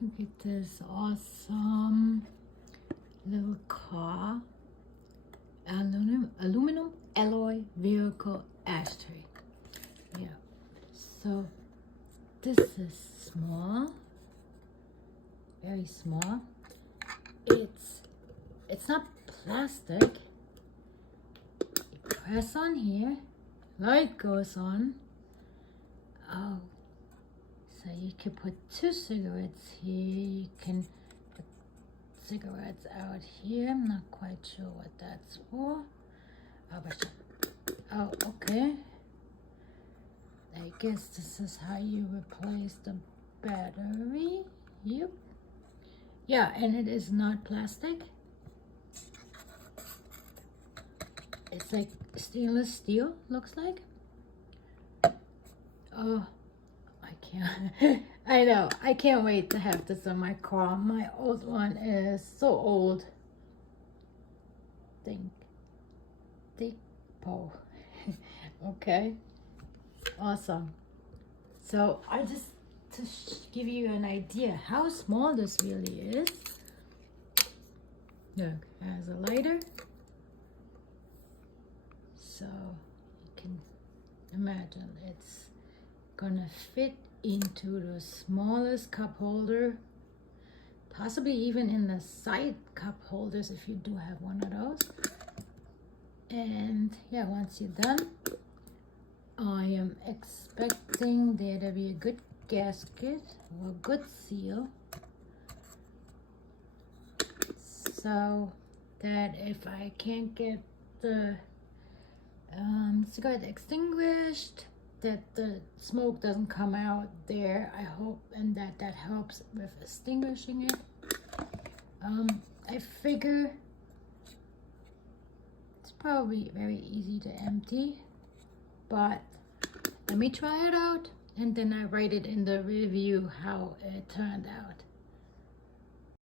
Look at this awesome little car. Aluminum alloy vehicle ashtray. Yeah. So this is small. Very small. It's not plastic. You press on here. Light goes on. Oh. So you can put 2 cigarettes here. You can put cigarettes out here. I'm not quite sure what that's for. Oh, okay. I guess this is how you replace the battery. Yep. Yeah, and it is not plastic. It's like stainless steel, looks like. Oh, I can't. I know. I can't wait to have this in my car. My old one is so old. Think. Oh. Okay. Awesome. So I just to give you an idea how small this really is. Look, it has a lighter. So you can imagine it's gonna fit into the smallest cup holder, possibly even in the side cup holders if you do have one of those. And yeah, once you're done, I am expecting there to be a good gasket or a good seal, so that if I can't get the cigarette extinguished, that the smoke doesn't come out there. I hope, and that helps with extinguishing it. I figure it's probably very easy to empty, but let me try it out and then I write it in the review how it turned out.